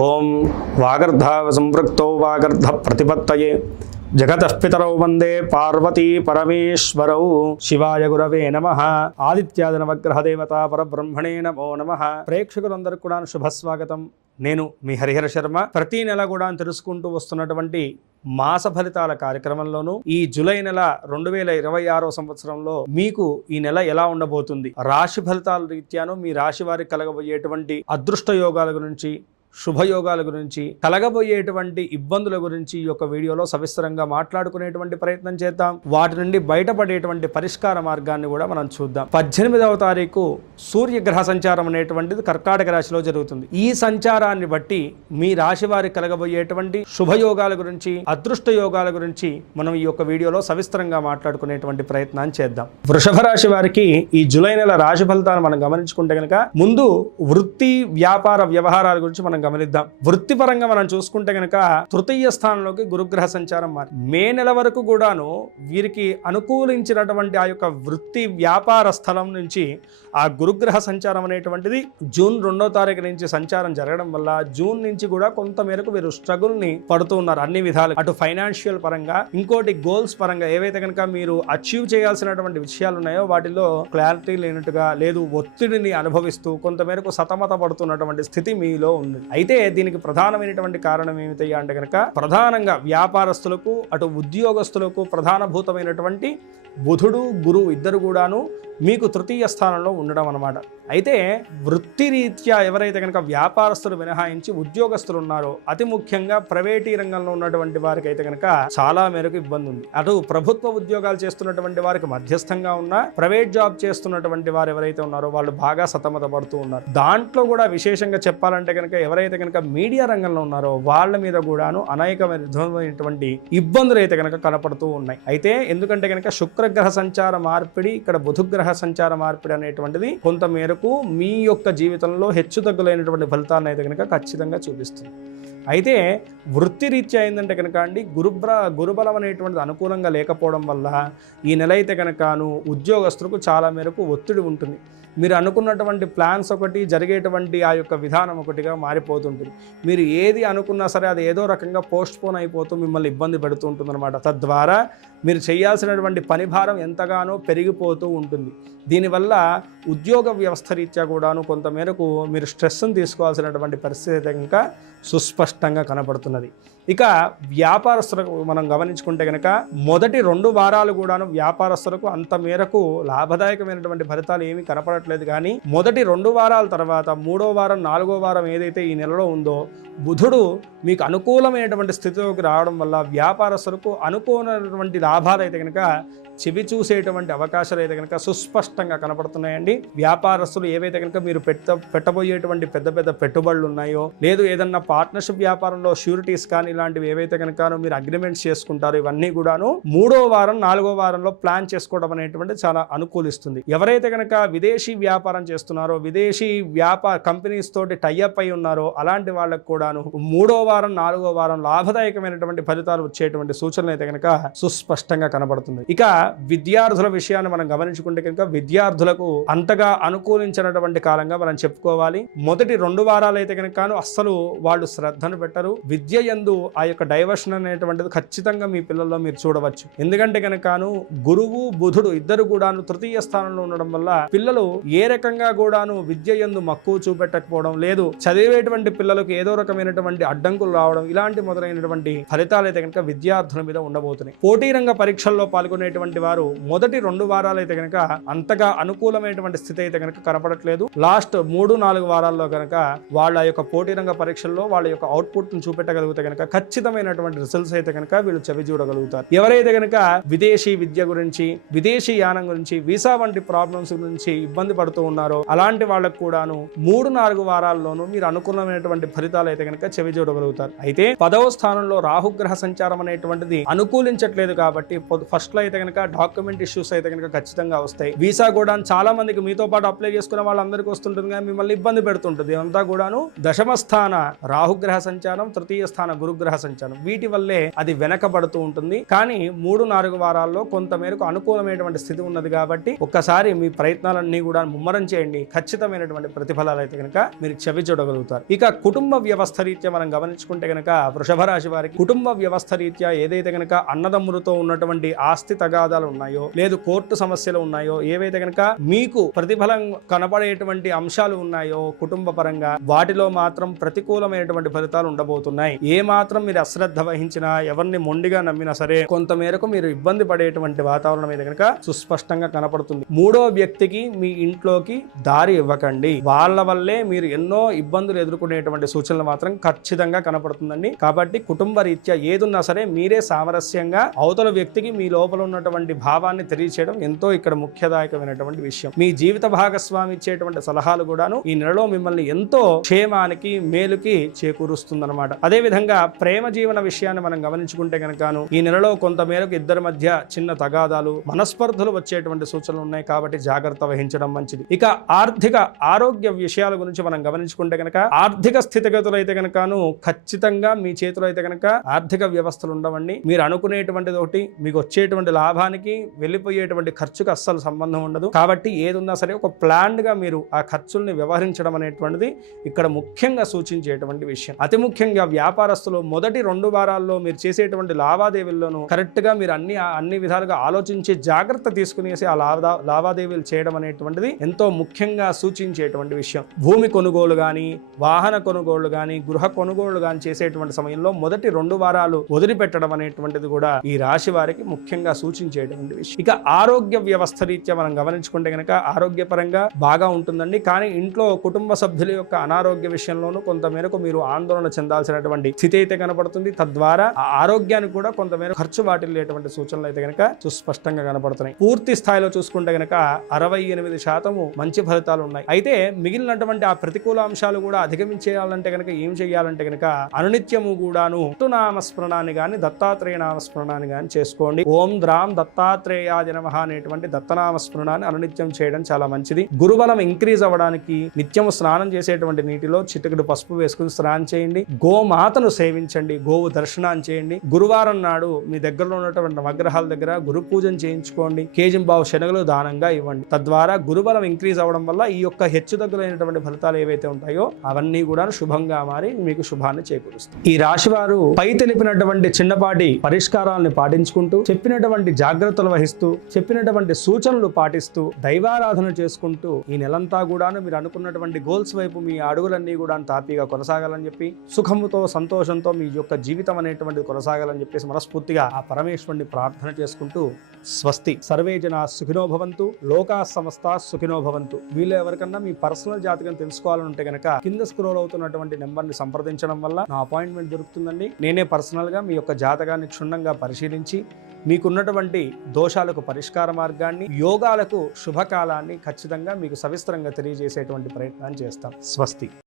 ఓం వాగర్ధావ సంపృక్తో వాగర్ధ ప్రతిపత్తయే జగతః పితరౌ వందే పార్వతీ పరమేశ్వరౌ శివాయ గురవే నమః. ఆదిత్యాది నవగ్రహ దేవతా పరబ్రహ్మణే నమో నమః. ప్రేక్షకులందరికీ కూడా శుభస్వాగతం. నేను మీ హరిహర శర్మ. ప్రతి నెల కూడా తెలుసుకుంటూ వస్తున్నటువంటి మాస ఫలితాల కార్యక్రమంలోనూ ఈ జూలై నెల 2026 సంవత్సరంలో మీకు ఈ నెల ఎలా ఉండబోతుంది, రాశి ఫలితాల రీత్యాను మీ రాశి వారికి కలగబోయేటువంటి అదృష్ట యోగాల గురించి, శుభయోగాల గురించి, కలగబోయేటువంటి ఇబ్బందుల గురించి ఈ యొక్క వీడియోలో సవిస్తరంగా మాట్లాడుకునేటువంటి ప్రయత్నం చేద్దాం. వాటి నుండి బయటపడేటువంటి పరిష్కార మార్గాన్ని కూడా మనం చూద్దాం. 18వ తారీఖు సూర్యగ్రహ సంచారం అనేటువంటిది కర్కాటక రాశిలో జరుగుతుంది. ఈ సంచారాన్ని బట్టి మీ రాశి వారికి కలగబోయేటువంటి శుభయోగాల గురించి, అదృష్ట యోగాల గురించి మనం ఈ యొక్క వీడియోలో సవిస్తరంగా మాట్లాడుకునేటువంటి ప్రయత్నాన్ని చేద్దాం. వృషభ రాశి వారికి ఈ జూలై నెల రాశి ఫలితాలను మనం గమనించుకుంటే కనుక ముందు వృత్తి, వ్యాపార, వ్యవహారాల గురించి మనం గమనిద్దాం. వృత్తిపరంగా మనం చూసుకుంటే కనుక తృతీయ స్థానంలోకి గురుగ్రహ సంచారం మారి మే నెల వరకు కూడాను వీరికి అనుకూలించినటువంటి ఆ యొక్క వృత్తి వ్యాపార స్థలం నుంచి ఆ గురుగ్రహ సంచారం అనేటువంటిది జూన్ 2వ తారీఖు నుంచి సంచారం జరగడం వల్ల జూన్ నుంచి కూడా కొంత మేరకు వీరు స్ట్రగుల్ ని పడుతూ ఉన్నారు అన్ని విధాలు. అటు ఫైనాన్షియల్ పరంగా, ఇంకోటి గోల్స్ పరంగా ఏవైతే కనుక మీరు అచీవ్ చేయాల్సినటువంటి విషయాలు ఉన్నాయో వాటిలో క్లారిటీ లేనట్టుగా, లేదు ఒత్తిడిని అనుభవిస్తూ కొంతమేరకు సతమత పడుతున్నటువంటి స్థితి మీలో ఉంది. అయితే దీనికి ప్రధానమైనటువంటి కారణం ఏమిటయ్యా అంటే కనుక ప్రధానంగా వ్యాపారస్తులకు, అటు ఉద్యోగస్తులకు ప్రధానభూతమైనటువంటి బుధుడు, గురువు ఇద్దరు కూడాను మీకు తృతీయ స్థానంలో ఉండడం అన్నమాట. అయితే వృత్తిరీత్యా ఎవరైతే కనుక వ్యాపారస్తులు మినహాయించి ఉద్యోగస్తులు ఉన్నారో, అతి ముఖ్యంగా ప్రైవేటీ రంగంలో ఉన్నటువంటి వారికి అయితే కనుక చాలా మేరకు ఇబ్బంది ఉంది. అటు ప్రభుత్వ ఉద్యోగాలు చేస్తున్నటువంటి వారికి మధ్యస్థంగా ఉన్న, ప్రైవేట్ జాబ్ చేస్తున్నటువంటి వారు ఎవరైతే ఉన్నారో వాళ్ళు బాగా సతమత పడుతూ ఉన్నారు. దాంట్లో కూడా విశేషంగా చెప్పాలంటే కనుక ఎవరైతే కనుక మీడియా రంగంలో ఉన్నారో వాళ్ళ మీద కూడాను అనేకమైనటువంటి ఇబ్బందులు అయితే కనుక కనపడుతూ ఉన్నాయి. అయితే ఎందుకంటే కనుక శుక్రగ్రహ సంచార మార్పిడి, ఇక్కడ బుధగ్రహ సంచార మార్పిడి అనేటువంటిది కొంత మేరకు మీ యొక్క జీవితంలో హెచ్చుతగ్గులైనటువంటి ఫలితాలను అయితే కనుక ఖచ్చితంగా చూపిస్తుంది. అయితే వృత్తిరీత్యా ఏంటంటే కనుక అండి గురుబలం అనేటువంటిది అనుకూలంగా లేకపోవడం వల్ల ఈ నెల అయితే కనుకను ఉద్యోగస్తులకు చాలా మేరకు ఒత్తిడి ఉంటుంది. మీరు అనుకున్నటువంటి ప్లాన్స్ ఒకటి, జరిగేటువంటి ఆ యొక్క విధానం ఒకటిగా మారిపోతుంటుంది. మీరు ఏది అనుకున్నా సరే అది ఏదో రకంగా పోస్ట్పోన్ అయిపోతూ మిమ్మల్ని ఇబ్బంది పెడుతూ ఉంటుందన్నమాట. తద్వారా మీరు చేయాల్సినటువంటి పని భారం ఎంతగానో పెరిగిపోతూ ఉంటుంది. దీనివల్ల ఉద్యోగ వ్యవస్థ రీత్యా కూడాను కొంతమేరకు మీరు స్ట్రెస్ని తీసుకోవాల్సినటువంటి పరిస్థితి ఇంకా సుస్పష్టంగా కనపడుతున్నది. ఇక వ్యాపారస్తులకు మనం గమనించుకుంటే కనుక మొదటి 2 వారాలు కూడాను వ్యాపారస్తులకు అంత మేరకు లాభదాయకమైనటువంటి ఫలితాలు ఏమీ కనపడట్లేదు. కానీ మొదటి 2 వారాల తర్వాత 3వ వారం, 4వ వారం ఏదైతే ఈ నెలలో ఉందో బుధుడు మీకు అనుకూలమైనటువంటి స్థితిలోకి రావడం వల్ల వ్యాపారస్తులకు అనుకూలమైనటువంటి లాభాలు అయితే కనుక చెవి చూసేటువంటి అవకాశాలు అయితే కనుక సుస్పష్టంగా కనపడుతున్నాయండి. వ్యాపారస్తులు ఏవైతే కనుక మీరు పెట్టబోయేటువంటి పెద్ద పెద్ద పెట్టుబడులు ఉన్నాయో, లేదు ఏదన్నా పార్ట్నర్షిప్ వ్యాపారంలో షూరిటీస్ కానీ ఇలాంటివి ఏవైతే కనుక మీరు అగ్రిమెంట్స్ చేసుకుంటారో ఇవన్నీ కూడాను 3వ వారం, 4వ వారంలో ప్లాన్ చేసుకోవడం అనేటువంటి చాలా అనుకూలిస్తుంది. ఎవరైతే కనుక విదేశీ వ్యాపారం చేస్తున్నారో, విదేశీ కంపెనీస్ తోటి టైఅప్ అయి ఉన్నారో అలాంటి వాళ్ళకు కూడాను 3వ వారం, 4వ వారం లాభదాయకమైనటువంటి ఫలితాలు వచ్చేటువంటి సూచనలు అయితే కనుక సుస్పష్టంగా కనబడుతుంది. ఇక విద్యార్థుల విషయాన్ని మనం గమనించుకుంటే కనుక విద్యార్థులకు అంతగా అనుకూలించినటువంటి కాలంగా మనం చెప్పుకోవాలి. మొదటి 2 వారాలు అయితే కనుక అస్సలు వాళ్ళు శ్రద్ధను పెట్టరు. విద్య యందు ఆ యొక్క డైవర్షన్ అనేటువంటిది ఖచ్చితంగా మీ పిల్లల్లో మీరు చూడవచ్చు. ఎందుకంటే కనుకను గురువు, బుధుడు ఇద్దరు కూడాను తృతీయ స్థానంలో ఉండడం వల్ల పిల్లలు ఏ రకంగా కూడాను విద్య యందు మక్కువ చూపెట్టకపోవడం, లేదు చదివేటువంటి పిల్లలకు ఏదో రకమైనటువంటి అడ్డంకులు రావడం, ఇలాంటి మొదలైనటువంటి ఫలితాలు అయితే కనుక విద్యార్థుల మీద ఉండబోతున్నాయి. పోటీ రంగ పరీక్షల్లో పాల్గొనేటువంటి వారు మొదటి 2 వారాలు అయితే కనుక అంతగా అనుకూలమైనటువంటి స్థితి అయితే కనుక కనపడట్లేదు. లాస్ట్ 3-4 వారాల్లో కనుక వాళ్ళ యొక్క పోటీ రంగ పరీక్షల్లో వాళ్ళ యొక్క అవుట్పుట్ ను చూపెట్టగలిగితే కనుక ఖచ్చితమైనటువంటి రిజల్ట్స్ అయితే కనుక వీళ్ళు చవి చూడగలుగుతారు. ఎవరైతే కనుక విదేశీ విద్య గురించి, విదేశీ యానం గురించి, వీసా వంటి ప్రాబ్లమ్స్ గురించి ఇబ్బంది పడుతూ ఉన్నారో అలాంటి వాళ్ళకు కూడాను 3-4 వారాల్లోనూ మీరు అనుకూలమైనటువంటి ఫలితాలు అయితే కనుక చెవి చూడగలుగుతారు. అయితే 10వ స్థానంలో రాహుగ్రహ సంచారం అనేటువంటిది అనుకూలించట్లేదు కాబట్టి ఫస్ట్ లో అయితే కనుక డాక్యుమెంట్ ఇష్యూస్ అయితే కనుక ఖచ్చితంగా వస్తాయి. వీసా కూడా చాలా మందికి మీతో పాటు అప్లై చేసుకున్న వాళ్ళందరికీ వస్తుంటుంది కానీ మిమ్మల్ని ఇబ్బంది పెడుతుంటుంది. ఇదంతా కూడాను దశమ స్థాన రాహుగ్రహ సంచారం, తృతీయ స్థాన గురుగ్రహ సంచారం, వీటి వల్లే అది వెనకబడుతూ ఉంటుంది. కానీ 3-4 వారాల్లో కొంత మేరకు అనుకూలమైనటువంటి స్థితి ఉన్నది కాబట్టి ఒక్కసారి మీ ప్రయత్నాలన్నీ కూడా ముమ్మరం చేయండి. ఖచ్చితమైనటువంటి ప్రతిఫలాలు అయితే కనుక మీరు చెవి చూడగలుగుతారు. ఇక కుటుంబ వ్యవస్థ రీత్యా మనం గమనించుకుంటే కనుక వృషభ రాశి వారికి కుటుంబ వ్యవస్థ రీత్యా ఏదైతే కనుక అన్నదమ్ములతో ఉన్నటువంటి ఆస్తి తగాదాలు ఉన్నాయో, లేదు కోర్టు సమస్యలు ఉన్నాయో, ఏవైతే కనుక మీకు ప్రతిఫలం కనపడేటువంటి అంశాలు ఉన్నాయో కుటుంబ పరంగా, వాటిలో మాత్రం ప్రతికూలమైనటువంటి ఫలితాలు ఉండబోతున్నాయి. ఏ మాత్రం మీరు అశ్రద్ధ వహించినా, ఎవరిని మొండిగా నమ్మినా సరే కొంత మేరకు మీరు ఇబ్బంది పడేటువంటి వాతావరణం అయితే కనుక సుస్పష్టంగా కనపడుతుంది. మూడో వ్యక్తికి మీ ఇంట్లోకి దారి ఇవ్వకండి. వాళ్ళ వల్లే మీరు ఎన్నో ఇబ్బందులు ఎదుర్కొనేటువంటి సూచనలు మాత్రం ఖచ్చితంగా కనపడుతుందండి. కాబట్టి కుటుంబ రీత్యా ఏదున్నా సరే మీరే సామరస్యంగా అవతల వ్యక్తికి మీ లోపల ఉన్నటువంటి భావాన్ని తెలియచేయడం ఎంతో ఇక్కడ ముఖ్యదాయకమైనటువంటి విషయం. మీ జీవిత భాగస్వామి ఇచ్చేటువంటి సలహాలు కూడాను ఈ నెలలో మిమ్మల్ని ఎంతో క్షేమానికి, మేలుకి చేకూరుస్తుందన్నమాట. అదే విధంగా ప్రేమ జీవన విషయాన్ని మనం గమనించుకుంటే కనుకను ఈ నెలలో కొంత మేరకు ఇద్దరి మధ్య చిన్న తగాదాలు, మనస్పర్ధలు వచ్చేటువంటి సూచనలు ఉన్నాయి. కాబట్టి జాగ్రత్త వహించడం మంచిది. ఇక ఆర్థిక ఆరోగ్య విషయాల గురించి మనం గమనించుకుంటే కనుక ఆర్థిక స్థితిగతులు అయితే కనుకను ఖచ్చితంగా మీ చేతిలో అయితే కనుక ఆర్థిక వ్యవస్థలు ఉండవండి. మీరు అనుకునేటువంటిది ఒకటి, మీకు వచ్చేటువంటి లాభానికి వెళ్ళిపోయేటువంటి ఖర్చుకు అస్సలు సంబంధం ఉండదు. కాబట్టి ఏదున్నా సరే ఒక ప్లాన్డ్ గా మీరు ఆ ఖర్చుల్ని వ్యవహరించడం అనేటువంటిది ఇక్కడ ముఖ్యంగా సూచించేటువంటి విషయం. అతి ముఖ్యంగా వ్యాపారస్తులు మొదటి 2 వారాల్లో మీరు చేసేటువంటి లావాదేవీల్లోనూ కరెక్ట్ గా మీరు అన్ని విధాలుగా ఆలోచించి జాగ్రత్త తీసుకునేసి ఆ లావాదేవీలు చేయడం అనేటువంటిది ఎంతో ముఖ్యంగా సూచించేటువంటి విషయం. భూమి కొనుగోలు కానీ, వాహన కొనుగోళ్లు కానీ, గృహ కొనుగోళ్లు కానీ చేసేటువంటి సమయంలో మొదటి 2 వారాలు వదిలిపెట్టడం అనేటువంటిది కూడా ఈ రాశి వారికి ముఖ్యంగా సూచించేటువంటి విషయం. ఇక ఆరోగ్య వ్యవస్థ రీత్యా మనం గమనించుకుంటే కనుక ఆరోగ్యపరంగా బాగా ఉంటుందండి. కానీ ఇంట్లో కుటుంబ సభ్యుల యొక్క అనారోగ్య విషయంలోనూ కొంత మేరకు మీరు ఆందోళన చెందాల్సినటువంటి స్థితి అయితే కనపడుతుంది. తద్వారా ఆ ఆరోగ్యానికి కూడా కొంత మేరకు ఖర్చు వాటిల్లేటువంటి సూచనలు అయితే కనుక సుస్పష్టంగా కనపడుతున్నాయి. పూర్తి స్థాయిలో చూసుకుంటే కనుక 68% మంచి ఫలితాలు ఉన్నాయి. అయితే మిగిలినటువంటి ఆ ప్రతికూల అంశాలు కూడా అధిగమించేయాలంటే కనుక ఏం చేయాలంటే కనుక అనునిత్యము కూడాను నామస్మరణాన్ని గాని, దత్తాత్రేయ నామస్మరణాన్ని గాని చేసుకోండి. ఓం ద్రాం దత్తాత్రేయాయ నమః అనేటువంటి దత్తనామస్మరణాన్ని అనునిత్యం చేయడం చాలా మంచిది. గురుబలం ఇంక్రీజ్ అవ్వడానికి నిత్యం స్నానం చేసేటువంటి నీటిలో చిటికెడు పసుపు వేసుకుని స్నానం చేయండి. గోమాతను సేవించండి. గోవు దర్శనాన్ని చేయండి. గురువారం నాడు మీ దగ్గరలో ఉన్నటువంటి నవగ్రహాల దగ్గర గురు పూజను చేయించుకోండి. కేజింబావు శనగలు దానంగా ఇవ్వండి. తద్వారా గురుబలం ఇంక్రీజ్ అవ్వడం వల్ల ఈ యొక్క హెచ్చుతగ్గులైనటువంటి ఫలితాలు ఏవైతే ఉంటాయో అవన్నీ కూడా శుభంగా మారి మీకు శుభాన్ని చేకూరుస్తుంది. ఈ రాశి వారు పై తెలిపినటువంటి చిన్నపాటి పరిష్కారాలను పాటించుకుంటూ, చెప్పినటువంటి జాగ్రత్తలు వహిస్తూ, చెప్పినటువంటి సూచనలు పాటిస్తూ, దైవారాధన చేసుకుంటూ ఈ నెలంతా కూడా మీరు అనుకున్నటువంటి గోల్స్ వైపు మీ అడుగులన్నీ కూడా తాపీగా కొనసాగాలని చెప్పి, సుఖముతో సంతోషంతో మీ యొక్క జీవితం అనేటువంటిది కొనసాగాలని చెప్పేసి మనస్ఫూర్తిగా ఆ పరమేశ్వరుని ప్రార్థన చేసుకుంటూ స్వస్తి. సర్వే జనా సుఖినో భవంతు, లోకా సమస్తా సుఖినో భవంతు. మీలో ఎవరికన్నా మీ పర్సనల్ జాతకం తెలుసుకోవాలంటే కనుక కింద స్క్రోల్ అవుతున్నటువంటి నెంబర్ని సంప్రదించడం వల్ల నా అపాయింట్మెంట్ దొరుకుతుందండి. నేనే పర్సనల్ గా మీ యొక్క జాతకాన్ని క్షుణ్ణంగా పరిశీలించి మీకున్నటువంటి దోషాలకు పరిష్కార మార్గాన్ని, యోగాలకు శుభకాలాన్ని ఖచ్చితంగా మీకు సవిస్తరంగా తెలియజేసేటువంటి ప్రయత్నాన్ని చేస్తాం. స్వస్తి.